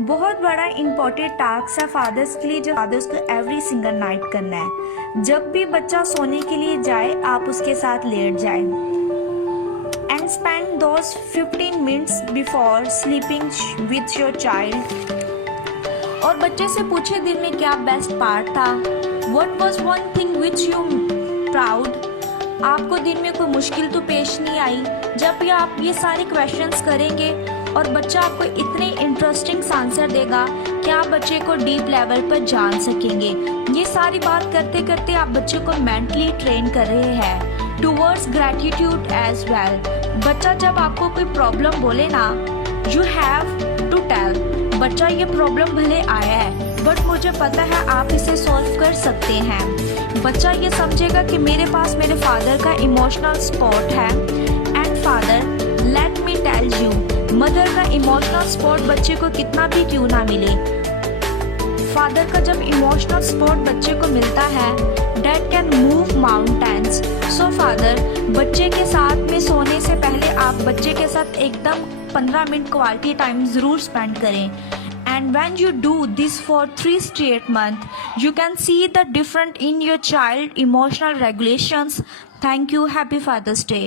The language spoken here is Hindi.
बहुत बड़ा इम्पोर्टेंट टास्क है फादर्स के लिए, जो फादर्स को एवरी सिंगल नाइट करना है। जब भी बच्चा सोने के लिए जाए आप उसके साथ लेट जाए and spend those 15 minutes before sleeping with your child. और बच्चे से पूछे दिन में क्या बेस्ट पार्ट था, what was one thing which you proud. आपको दिन में कोई मुश्किल तो पेश नहीं आई। जब भी आप ये सारे क्वेश्चंस करेंगे और बच्चा आपको इतने इंटरेस्टिंग आंसर देगा कि आप बच्चे को डीप लेवल पर जान सकेंगे। ये सारी बात करते करते आप बच्चे को मेंटली ट्रेन कर रहे हैं टूवर्ड्स ग्रेटिट्यूड एज वेल। बच्चा जब आपको कोई प्रॉब्लम बोले ना, यू हैव टू टेल बच्चा ये प्रॉब्लम भले आया है बट मुझे पता है आप इसे सॉल्व कर सकते हैं। बच्चा ये समझेगा कि मेरे पास मेरे फादर का इमोशनल सपोर्ट है। And father let me tell you, mother का इमोशनल सपोर्ट बच्चे को कितना भी क्यों ना मिले, फादर का जब इमोशनल सपोर्ट बच्चे को मिलता है date can move mountains. So father बच्चे के साथ में सोने से पहले आप बच्चे के साथ एकदम 15 मिनट क्वालिटी टाइम ज़रूर स्पेंड करें। And when you do this for 3 straight months, you can see the difference in your child emotional regulations. Thank you. Happy Father's Day.